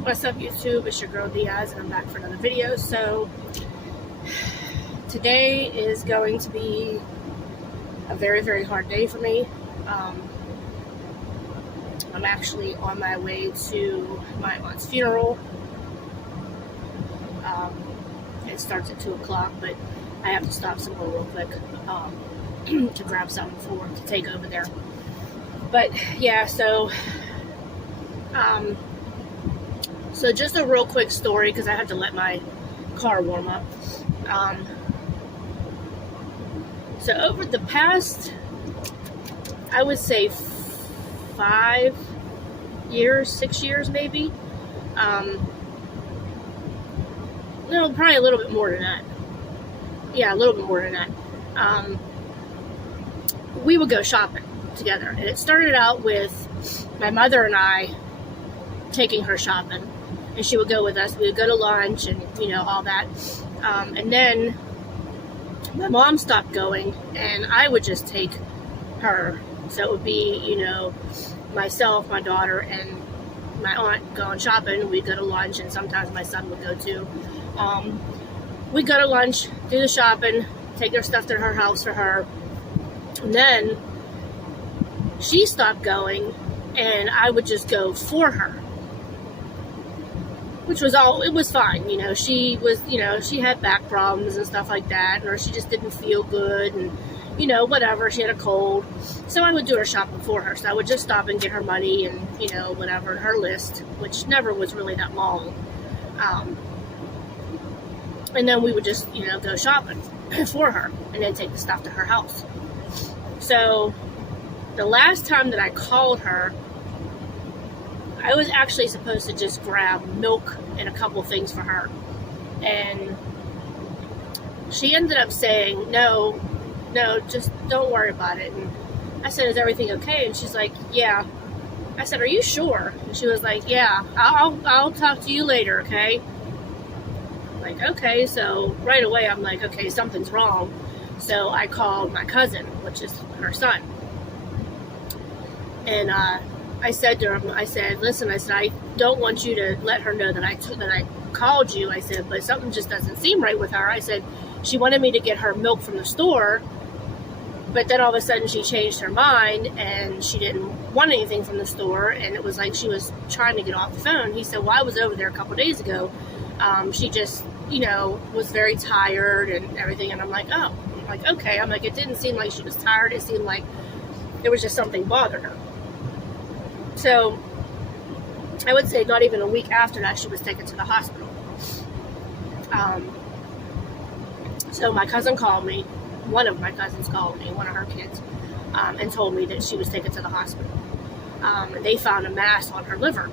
What's up, YouTube? It's your girl Diaz, and I'm back for another video. So today is going to be a very, very hard day for me. I'm actually on my way to my aunt's funeral. It starts at 2 o'clock, but I have to stop somewhere real quick to grab something to take over there. But yeah, so just a real quick story, because I had to let my car warm up. So over the past, I would say 5 years, 6 years maybe, no, probably a little bit more than that. Yeah, a little bit more than that. We would go shopping together, and it started out with my mother and I taking her shopping, and she would go with us. We would go to lunch and all that, and then my mom stopped going, and I would just take her. So it would be myself, my daughter, and my aunt going shopping. We'd go to lunch, and sometimes my son would go too. We'd go to lunch, do the shopping, take their stuff to her house for her, and then she stopped going, and I would just go for her, which was it was fine. She was, she had back problems and stuff like that, or she just didn't feel good, and whatever, she had a cold. So I would do her shopping for her. So I would just stop and get her money and, whatever, her list, which never was really that long. And then we would just, go shopping for her and then take the stuff to her house. So the last time that I called her, I was actually supposed to just grab milk and a couple things for her. And she ended up saying, no, just don't worry about it. And I said, is everything okay? And she's like, yeah. I said, are you sure? And she was like, yeah, I'll talk to you later, okay? I'm like, okay. So right away, I'm like, okay, something's wrong. So I called my cousin, which is her son. And I said to him, I said, listen, I said, I don't want you to let her know that I called you. I said, but something just doesn't seem right with her. I said, she wanted me to get her milk from the store, but then all of a sudden she changed her mind and she didn't want anything from the store, and it was like she was trying to get off the phone. He said, well, I was over there a couple days ago. She just, was very tired and everything. And I'm like, oh. I'm like, okay. I'm like, it didn't seem like she was tired. It seemed like there was just something bothering her. So I would say not even a week after that, she was taken to the hospital. So my cousin called me. One of my cousins called me, one of her kids, and told me that she was taken to the hospital. And they found a mass on her liver,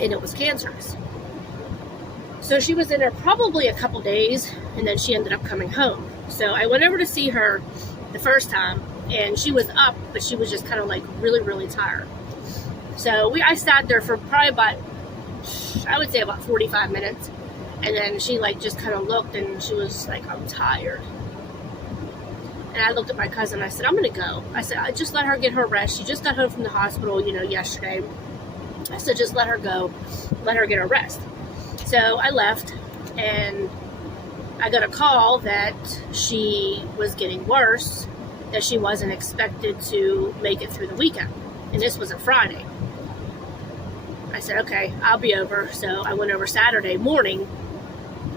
and it was cancerous. So she was in there probably a couple days, and then she ended up coming home. So I went over to see her the first time, and she was up, but she was just kind of like really, really tired. So I sat there for probably about, I would say about 45 minutes. And then she just kind of looked, and she was like, I'm tired. And I looked at my cousin, I said, I'm going to go. I said, I just let her get her rest. She just got home from the hospital, yesterday. I said, just let her go, let her get her rest. So I left, and I got a call that she was getting worse, that she wasn't expected to make it through the weekend. And this was a Friday. I said, okay, I'll be over. So I went over Saturday morning.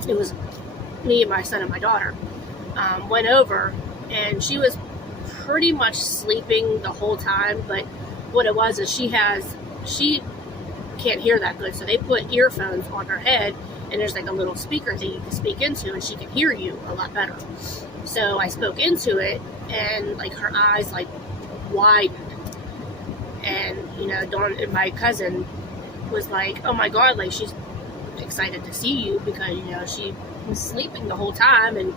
It was me and my son and my daughter. Went over, and she was pretty much sleeping the whole time. But what it was is she can't hear that good. So they put earphones on her head, and there's like a little speaker thing you can speak into, and she can hear you a lot better. So I spoke into it, and her eyes widened. And my cousin was like, oh my God, she's excited to see you, because she was sleeping the whole time, and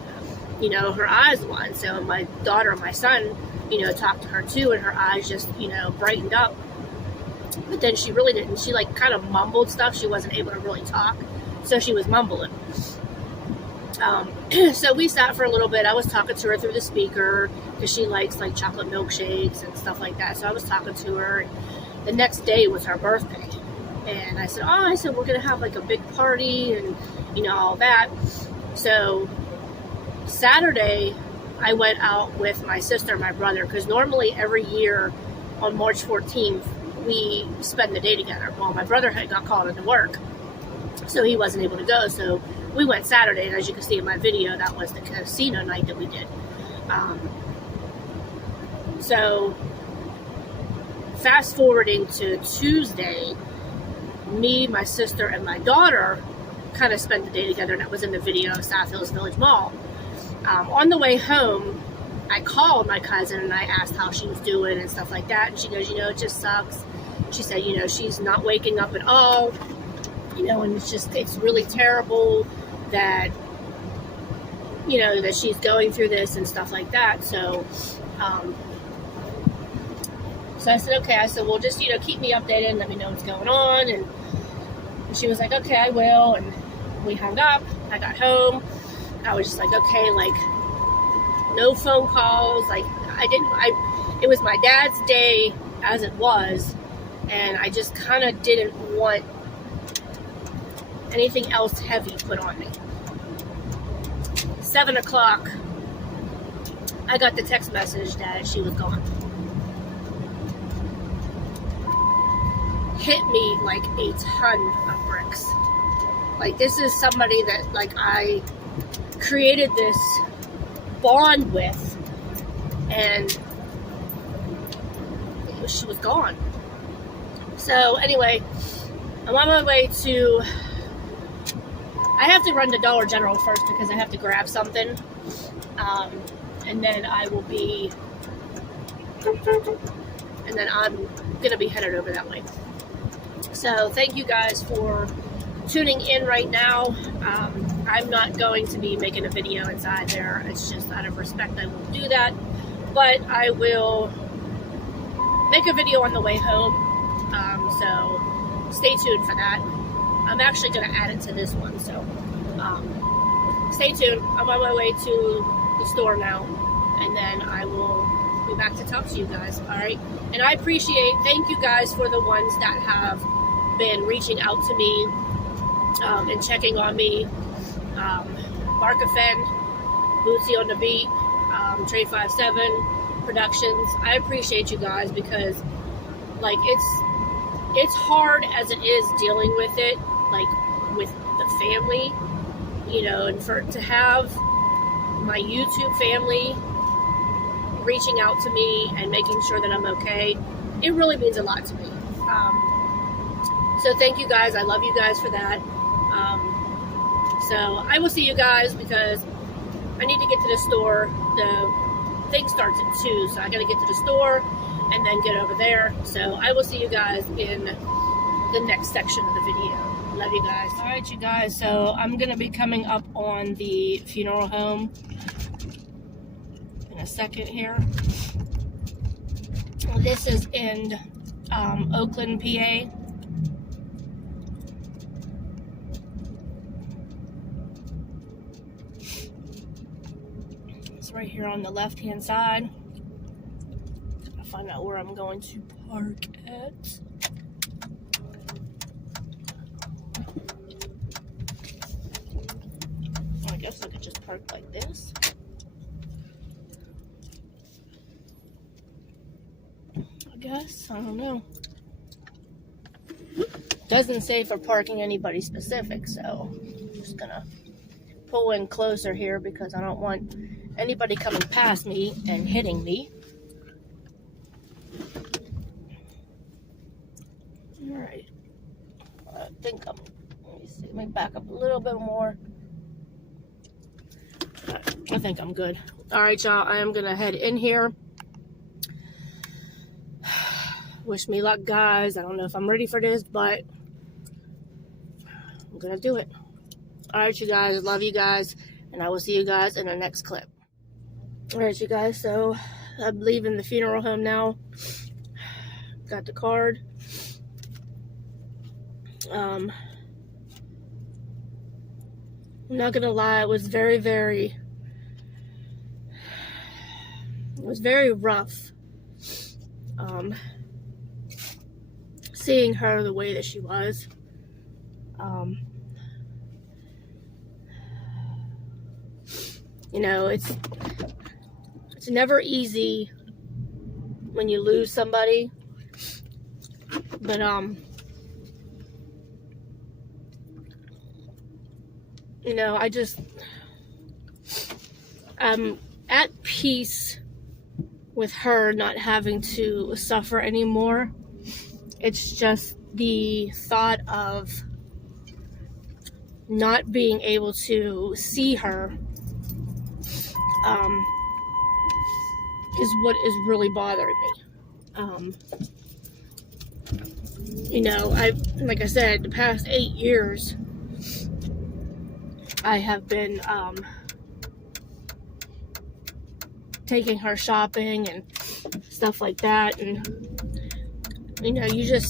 her eyes widened. So my daughter and my son talked to her too, and her eyes just brightened up. But then she really didn't. She kind of mumbled stuff. She wasn't able to really talk, so she was mumbling. So we sat for a little bit. I was talking to her through the speaker, because she likes chocolate milkshakes and stuff like that. So I was talking to her. The next day was her birthday. And I said, we're going to have like a big party and, all that. So Saturday, I went out with my sister and my brother, because normally every year on March 14th, we spend the day together. Well, my brother had got called into work, so he wasn't able to go. So we went Saturday, and as you can see in my video, that was the casino night that we did. So fast forwarding to Tuesday, me, my sister, and my daughter kind of spent the day together, and that was in the video of South Hills Village Mall. On the way home, I called my cousin and I asked how she was doing and stuff like that, and she goes, it just sucks. She said, she's not waking up at all, and it's really terrible that, that she's going through this and stuff like that. So, so I said, okay. I said, well, just, keep me updated and let me know what's going on. And she was like, okay, I will. And we hung up. I got home. I was just like, okay, like, no phone calls. Like, it was my dad's day as it was. And I just kind of didn't want anything else heavy put on me. 7 o'clock, I got the text message that she was gone. Hit me like a ton of bricks. Like, this is somebody that, like, I created this bond with, and she was gone. So anyway, I'm on my way to, I have to run to Dollar General first because I have to grab something, and then I will be, and then I'm gonna be headed over that way. So thank you guys for tuning in right now. I'm not going to be making a video inside there. It's just out of respect I won't do that, but I will make a video on the way home. So stay tuned for that. I'm actually going to add it to this one, so stay tuned. I'm on my way to the store now, and then I will be back to talk to you guys. All right, and I thank you guys for the ones that have been reaching out to me and checking on me. Markafen, Bootsy on the Beat, Trade 57 Productions. I appreciate you guys, because like it's hard as it is dealing with it, like with the family, and to have my YouTube family reaching out to me and making sure that I'm okay, it really means a lot to me. So thank you guys. I love you guys for that. So I will see you guys, because I need to get to the store. The thing starts at 2, so I got to get to the store and then get over there. So I will see you guys in the next section of the video. Love you guys. All right, you guys. So I'm going to be coming up on the funeral home in a second here. This is in Oakland, PA. Right here on the left hand side. I'll find out where I'm going to park at. I guess I could just park like this. I guess, I don't know. Doesn't say for parking anybody specific, so I'm just gonna pull in closer here because I don't want anybody coming past me and hitting me. All right. I think let me see, let me back up a little bit more. I think I'm good. All right, y'all, I am gonna head in here. Wish me luck, guys. I don't know if I'm ready for this, but I'm gonna do it. All right, you guys, love you guys, and I will see you guys in the next clip. All right, you guys, so I'm leaving the funeral home now. Got the card. I'm not gonna lie, it was very rough. seeing her the way that she was. You know, it's never easy when you lose somebody, but you know, I'm at peace with her not having to suffer anymore. It's just the thought of not being able to see her is what is really bothering me. You know, like I said, the past 8 years, I have been taking her shopping and stuff like that, and you know, you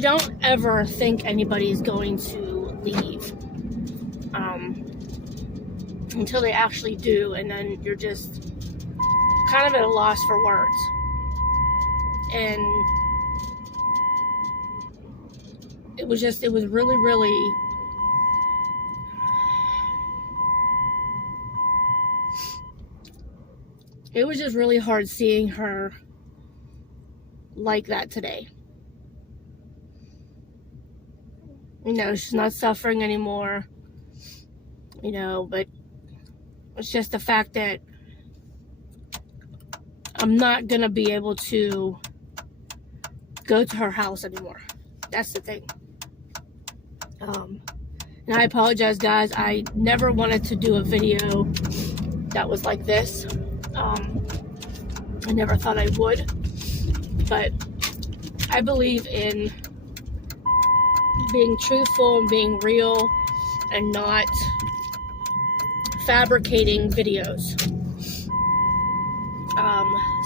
don't ever think anybody's going to leave until they actually do, and then you're just kind of at a loss for words. And it was really, really it was just really hard seeing her like that today. You know, she's not suffering anymore, you know, but it's just the fact that I'm not gonna be able to go to her house anymore. That's the thing. And I apologize, guys. I never wanted to do a video that was like this. I never thought I would, but I believe in being truthful and being real and not fabricating videos.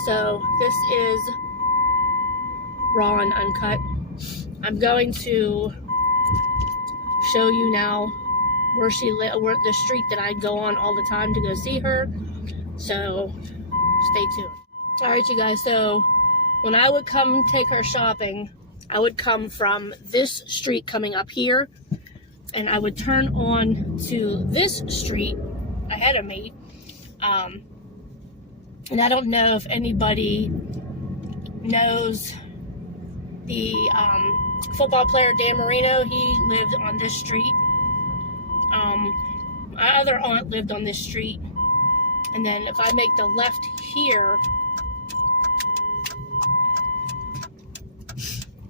So this is raw and uncut. I'm going to show you now where she lives, where the street that I go on all the time to go see her. So stay tuned. All right, you guys. So when I would come take her shopping, I would come from this street coming up here, and I would turn on to this street ahead of me. And I don't know if anybody knows the football player Dan Marino. He lived on this street. My other aunt lived on this street. And then if I make the left here,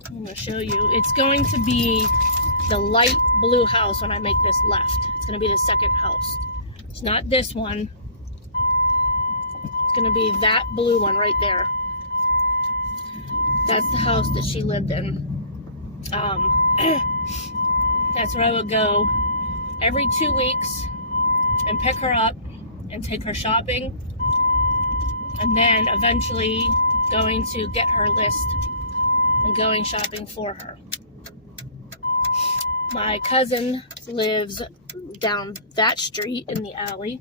I'm going to show you. It's going to be the light blue house when I make this left. It's going to be the second house. It's not this one. It's going to be that blue one right there. That's the house that she lived in. That's where I would go every 2 weeks and pick her up and take her shopping, and then eventually going to get her list and going shopping for her. My cousin lives down that street in the alley.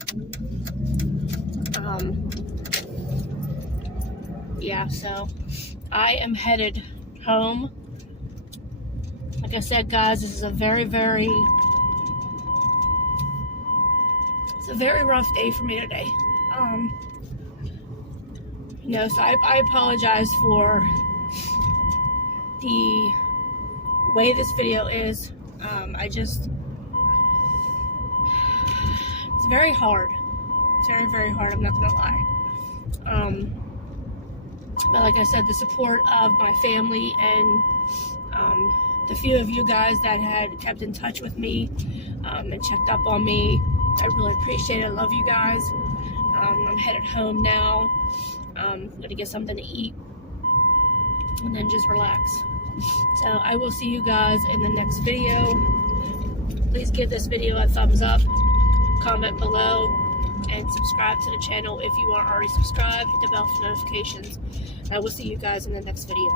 Yeah, so I am headed home. Like I said, guys, this is a very, very rough day for me today. You know, so I apologize for the way this video is. It's very hard. It's very, very hard, I'm not gonna lie. But like I said, the support of my family and the few of you guys that had kept in touch with me and checked up on me, I really appreciate it. I love you guys. I'm headed home now. I'm gonna get something to eat and then just relax. So I will see you guys in the next video. Please give this video a thumbs up, comment below, and subscribe to the channel if you aren't already subscribed. Hit the bell for notifications. I will see you guys in the next video.